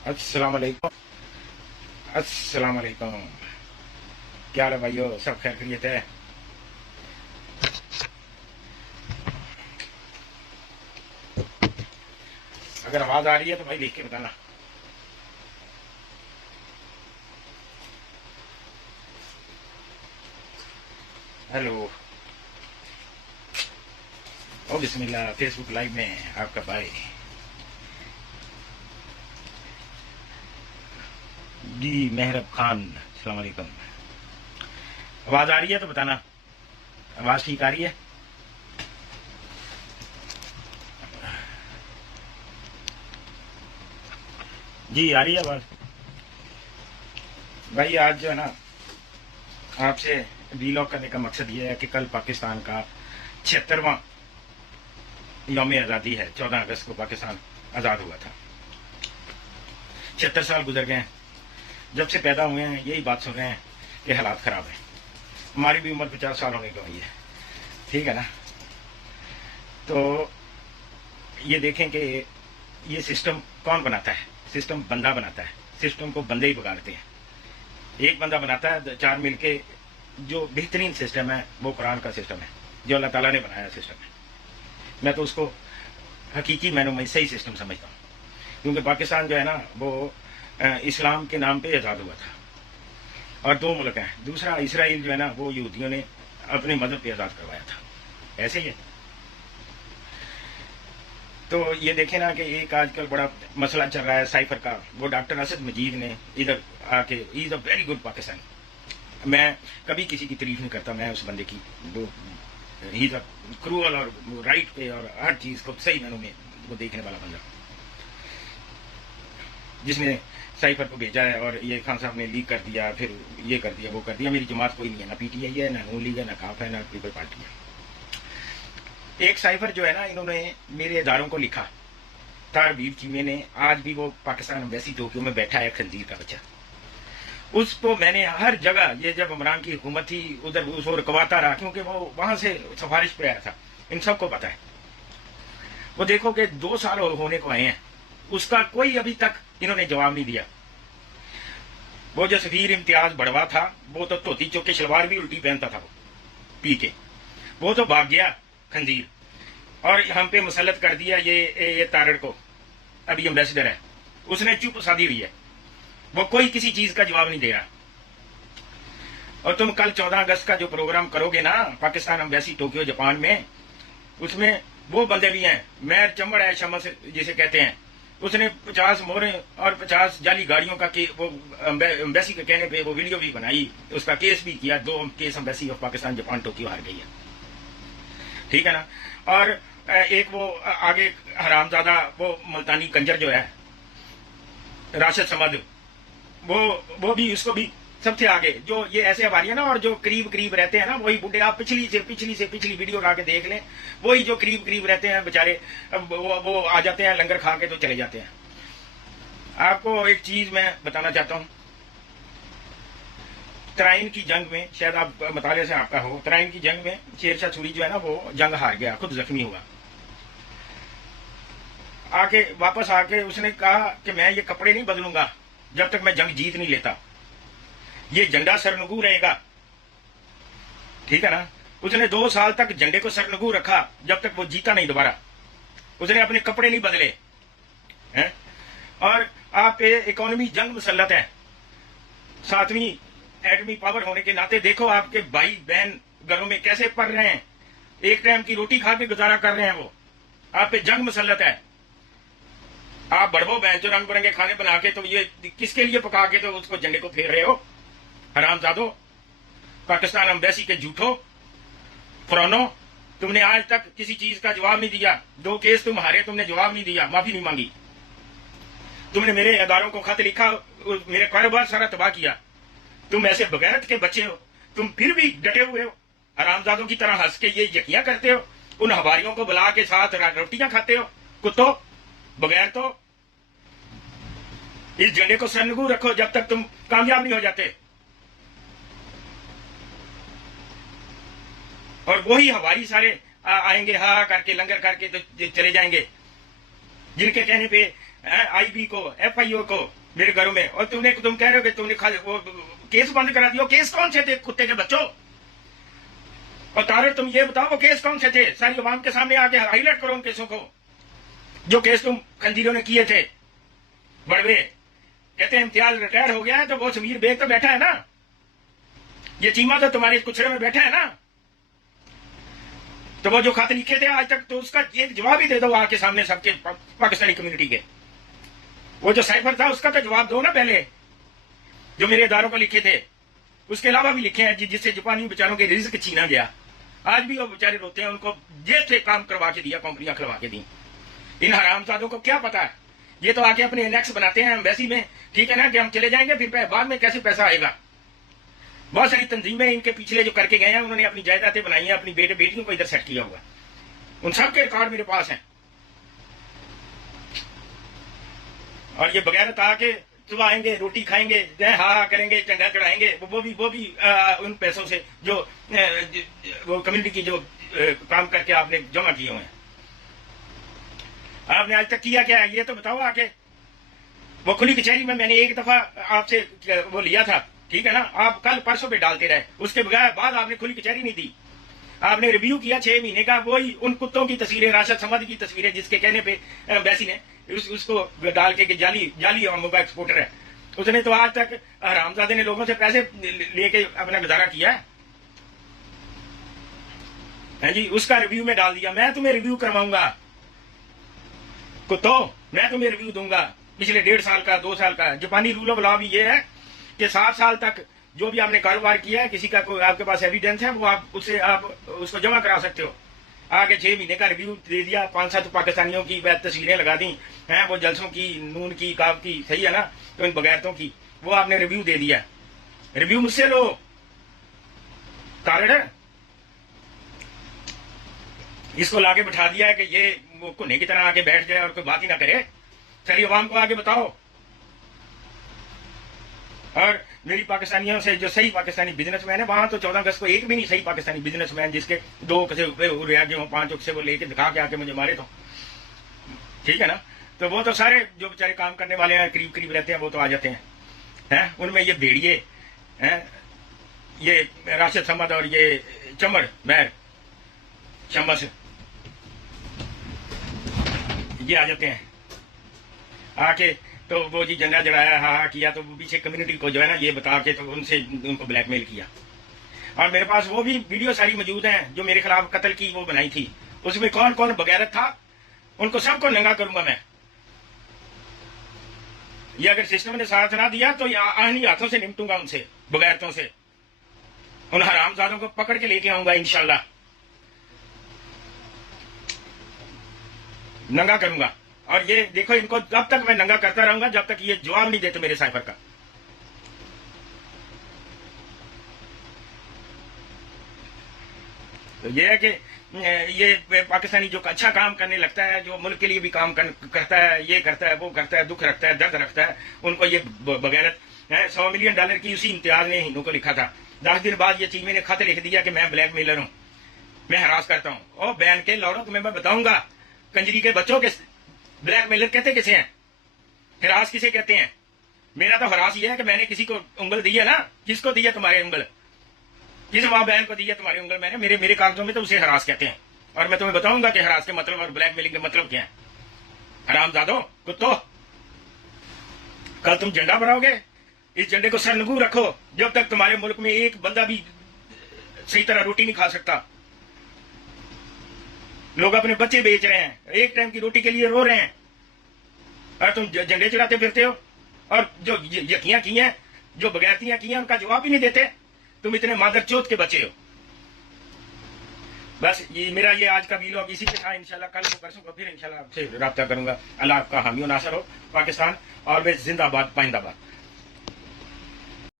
अस्सलाम वालेकुम। अस्सलाम वालेकुम। क्या हाल है भाइयों, सब खैर खैरियत है? अगर आवाज आ रही है तो भाई लिख के बताना। हेलो। ओ बिस्मिल्लाह, फेसबुक लाइव में आपका भाई। जी मेहरब खान, अस्सलाम वालेकुम। आवाज आ रही है तो बताना। आवाज ठीक आ रही है? जी आ रही है आवाज। भाई आज जो है ना, आपसे वीलॉग करने का मकसद ये है कि कल पाकिस्तान का 76वां यौम आज़ादी है। 14 अगस्त को पाकिस्तान आज़ाद हुआ था। 76 साल गुजर गए हैं। जब से पैदा हुए हैं यही बात सुन रहे हैं कि हालात खराब है। हमारी भी उम्र 50 साल होने को हुई है, ठीक है ना। तो ये देखें कि ये सिस्टम कौन बनाता है? सिस्टम बंदा बनाता है। सिस्टम को बंदे ही बिगाड़ते हैं। एक बंदा बनाता है, चार मिलके। जो बेहतरीन सिस्टम है वो कुरान का सिस्टम है, जो अल्लाह ताला ने बनाया सिस्टम है। मैं तो उसको हकीकी मैनों में सही सिस्टम समझता हूँ, क्योंकि पाकिस्तान जो है ना वो इस्लाम के नाम पे आज़ाद हुआ था। और दो मुल्क हैं। दूसरा इसराइल जो है ना वो यहूदियों ने अपने मजहब पे आज़ाद करवाया था। ऐसे ही है। तो ये देखें ना कि एक आजकल बड़ा मसला चल रहा है साइफर का। वो डॉक्टर असद मजीद ने इधर आके, he is a very good Pakistani. मैं कभी किसी की तारीफ नहीं करता, मैं उस बंदे की। वो ही इज़ अ क्रूअल और राइट पे और हर चीज़ को सही मैनों में वो देखने वाला बंदा, जिसने साइफर को भेजा है। और ये खान साहब ने लीक कर दिया, फिर ये कर दिया, वो कर दिया। मेरी जमात कोई नहीं है, ना पीटीआई है, ना नून लीग है, ना काफ है, ना पीपल पार्टी है। एक साइफर जो है ना, इन्होंने मेरे इदारों को लिखा। तारबीर चीमे ने, आज भी वो पाकिस्तान एम्बेसी टोक्यो में बैठा है, खंजीर का बच्चा। उसको मैंने हर जगह, ये जब इमरान की हुकूमत थी उधर उसको रुकवाता रहा, क्योंकि वो वहां से सिफारिश पे आया था। इन सबको पता है। वो देखो कि 2 साल होने को आए हैं, उसका कोई अभी तक इन्होंने जवाब नहीं दिया। वो जो सफीर इम्तियाज बढ़वा था, वो तो धोती चुक के शलवार भी उल्टी पहनता था, वो पी के। वो तो भाग गया खंजीर, और हम पे मुसलत कर दिया ये तारड़ को। अभी एम्बेसडर है, उसने चुप साधी हुई है। वो कोई किसी चीज का जवाब नहीं दे रहा। और तुम कल 14 अगस्त का जो प्रोग्राम करोगे ना पाकिस्तान एम्बेसी टोक्यो जापान में, उसमें वो बंदे भी हैं। मैर चमड़ है, शमस जिसे कहते हैं। उसने 50 मोहरें और 50 जाली गाड़ियों का वो एम्बेसी के कहने पे वो वीडियो भी बनाई, उसका केस भी किया। 2 case embassy of Pakistan Japan Tokyo हार गई है, ठीक है ना। और एक वो आगे हरामजादा, वो मुल्तानी कंजर जो है राशिद समद, वो भी, उसको भी सबसे आगे। जो ये ऐसे हमारी ना, और जो करीब करीब रहते हैं ना, वही बुढ़े। आप पिछली वीडियो ला के देख लें। वही जो करीब करीब रहते हैं बेचारे, वो आ जाते हैं लंगर खा के तो चले जाते हैं। आपको एक चीज मैं बताना चाहता हूं। तराइन की जंग में, शायद आप मताले से आपका हो, तराइन की जंग में शेरशाह सूरी जो है ना वो जंग हार गया, खुद जख्मी हुआ। आके वापस आके उसने कहा कि मैं ये कपड़े नहीं बदलूंगा जब तक मैं जंग जीत नहीं लेता। ये झंडा सरनगू रहेगा, ठीक है ना। उसने 2 साल तक झंडे को सरनगू रखा, जब तक वो जीता नहीं दोबारा। उसने अपने कपड़े नहीं बदले हैं। और आप पे इकोनॉमी जंग मुसल्लत है। 7वीं एटमी पावर होने के नाते देखो आपके भाई बहन घरों में कैसे पढ़ रहे हैं, एक टाइम की रोटी खा के गुजारा कर रहे हैं। वो आप पे जंग मुसल्लत है। आप बढ़वो बहन जो रंग बिरंगे खाने बना के, तो ये किसके लिए पका के तो उसको झंडे को फेर रहे हो? हरामजादो, पाकिस्तान एम्बेसी के झूठो, फरौनो। तुमने आज तक किसी चीज का जवाब नहीं दिया। 2 केस तुम हारे, तुमने जवाब नहीं दिया, माफी नहीं मांगी। तुमने मेरे अदारों को खत लिखा, मेरे कारोबार सारा तबाह किया। तुम ऐसे बगैरत के बच्चे हो, तुम फिर भी डटे हुए हो। हरामजादों की तरह हंस के ये यकियां करते हो। उन हवारियों को बुला के साथ रोटियां खाते हो। कुत्तो, बगैर तो इस झंडे को सरनगू रखो जब तक तुम कामयाब नहीं हो जाते। और वही हवारी सारे आएंगे, हा करके लंगर करके तो चले जाएंगे, जिनके कहने पे IB को, FIO को मेरे घरों में, और तुम कह रहे हो कि तुमने वो केस बंद करा दिया। केस कौन से थे कुत्ते के बच्चों? और तारड़ तुम ये बताओ वो केस कौन से थे? सारी अवाम के सामने आके हाईलाइट करो उन केसों को, जो केस तुम खंजीरों ने किए थे। बड़वे कहते हैं इम्तियाज रिटायर हो गया है, तो वो समीर बेग तो बैठा है ना, ये चीमा तो तुम्हारे कुचड़े में बैठा है ना, तो वो जो खत लिखे थे आज तक, तो उसका एक जवाब ही दे दो आके सामने सबके पाकिस्तानी कम्युनिटी के। वो जो साइफर था उसका तो जवाब दो ना पहले, जो मेरे इदारों को लिखे थे। उसके अलावा भी लिखे हैं जिससे जापानी बेचारों के रिज्क छीना गया। आज भी वो बेचारे रोते हैं, उनको जेल से काम करवा के दिया, कंपनियां खुलवा के दी। इन हरामजादों को क्या पता है? ये तो आके अपने एनेक्स बनाते हैं एम्बेसी में, ठीक है ना, कि हम चले जाएंगे, फिर बाद में कैसे पैसा आएगा। बहुत सारी तंजीमें इनके पिछले जो करके गए हैं, उन्होंने अपनी जायदादें बनाई हैं, अपनी बेटे बेटियों को इधर सेट किया हुआ। उन सब के रिकॉर्ड मेरे पास हैं। और ये बगैरत आके सुबह आएंगे, रोटी खाएंगे, हा करेंगे, चंगा चढ़ाएंगे, वो भी उन पैसों से जो वो कम्युनिटी की जो काम करके आपने जमा किए हुए हैं। आपने आज तक किया क्या है ये तो बताओ आके। वो खुली कचहरी में मैंने एक दफा आपसे वो लिया था, ठीक है ना, आप कल परसों पे डालते रहे, उसके बगैर बाद आपने खुली कचहरी नहीं दी। आपने रिव्यू किया 6 महीने का, वही उन कुत्तों की तस्वीरें, राशिद समद की तस्वीरें, जिसके कहने पे एम्बेसी ने उसको डाल के जाली मोबाइल एक्सपोर्टर है। उसने तो आज तक हरामजादे ने लोगों से पैसे लेके अपना गुजारा किया है जी। उसका रिव्यू में डाल दिया। मैं तुम्हें रिव्यू करवाऊंगा कुत्तो, मैं तुम्हें रिव्यू दूंगा पिछले 1.5 साल का, 2 साल का। जापानी रूल ऑफ लॉ भी ये है कि 7 साल तक जो भी आपने कारोबार किया है, किसी का कोई आपके पास एविडेंस है, वो आप उसको जमा करा सकते हो। आगे 6 महीने का रिव्यू दे दिया, 5-7 पाकिस्तानियों की तस्वीरें लगा दी हैं, वो जलसों की, नून की, काब की, सही है ना, तो इन बगैरतों की, वो आपने रिव्यू दे दिया। रिव्यू मुझसे लो तारड़। इसको लाके बैठा दिया है कि ये वो कुन्ने की तरह आके बैठ जाए और कोई बात ही ना करे। चलिए अवाम को आगे बताओ। और मेरी पाकिस्तानियों से जो सही पाकिस्तानी बिजनेसमैन है, वहां तो 14 अगस्त को एक भी नहीं सही पाकिस्तानी बिजनेसमैन जिसके 2 रियाजे हो, 5 से वो लेके दिखा के आके मुझे मारे, तो ठीक है ना। तो वो तो सारे जो बेचारे काम करने वाले हैं, करीब करीब रहते हैं, वो तो आ जाते हैं। उनमें ये भेड़िए हैं, ये राशिद समद और ये चमड़ मैर शमस, ये आ जाते हैं आके। तो वो जी झंडा जड़ाया, हा किया, तो वो पीछे कम्युनिटी को जो है ना ये बता के तो उनको ब्लैकमेल किया। और मेरे पास वो भी वीडियो सारी मौजूद हैं जो मेरे खिलाफ कत्ल की वो बनाई थी। उसमें कौन कौन बगैरत था उनको सबको नंगा करूंगा मैं। ये अगर सिस्टम ने साथ ना दिया तो आहनी हाथों से निपटूंगा उनसे, बगैरतों से। उन हरामजादों को पकड़ के लेके आऊंगा इंशाल्लाह, नंगा करूंगा। और ये देखो, इनको जब तक मैं नंगा करता रहूंगा जब तक ये जवाब नहीं देते मेरे साइफर का। तो ये है कि ये पाकिस्तानी जो अच्छा काम करने लगता है, जो मुल्क के लिए भी काम करता है, ये करता है, वो करता है, दुख रखता है, दर्द रखता है, उनको ये बगैरत है। $100 मिलियन की उसी इम्तियाज ने हिंदू को लिखा था। 10 दिन बाद ये चीमे ने खत लिख दिया कि मैं ब्लैकमेलर हूं, मैं हरास करता हूं। और बैन के लौड़ों को मैं बताऊंगा, कंजरी के बच्चों के ब्लैकमेलर कहते किसे हैं, हरास किसे कहते हैं। मेरा तो हरास ये है कि मैंने किसी को उंगल दी है ना। किसको दी है तुम्हारे उंगल? किस माँ बहन को दी है तुम्हारी उंगल? मैंने मेरे कागजों में तो उसे हरास कहते हैं। और मैं तुम्हें बताऊंगा कि हरास के मतलब और ब्लैकमेलिंग के मतलब क्या है। हरामजादो कुत्तो, कल तुम झंडा बनाओगे, इस झंडे को सरनगू रखो जब तक तुम्हारे मुल्क में एक बंदा भी सही तरह रोटी नहीं खा सकता। लोग अपने बच्चे बेच रहे हैं, एक टाइम की रोटी के लिए रो रहे हैं, और तुम झंडे चढ़ाते फिरते हो। और जो यकियां की हैं, जो बगैरतियां की हैं, उनका जवाब ही नहीं देते। तुम इतने मादर चौथ के बच्चे हो। बस ये मेरा ये आज का वीलॉग इसी पे था। इंशाल्लाह कल को परसों को फिर इंशाल्लाह आपसे राब्ता करूंगा। अल्लाह आपका हामी और नासर हो। पाकिस्तान ऑलवेज जिंदाबाद, पाइंदाबाद।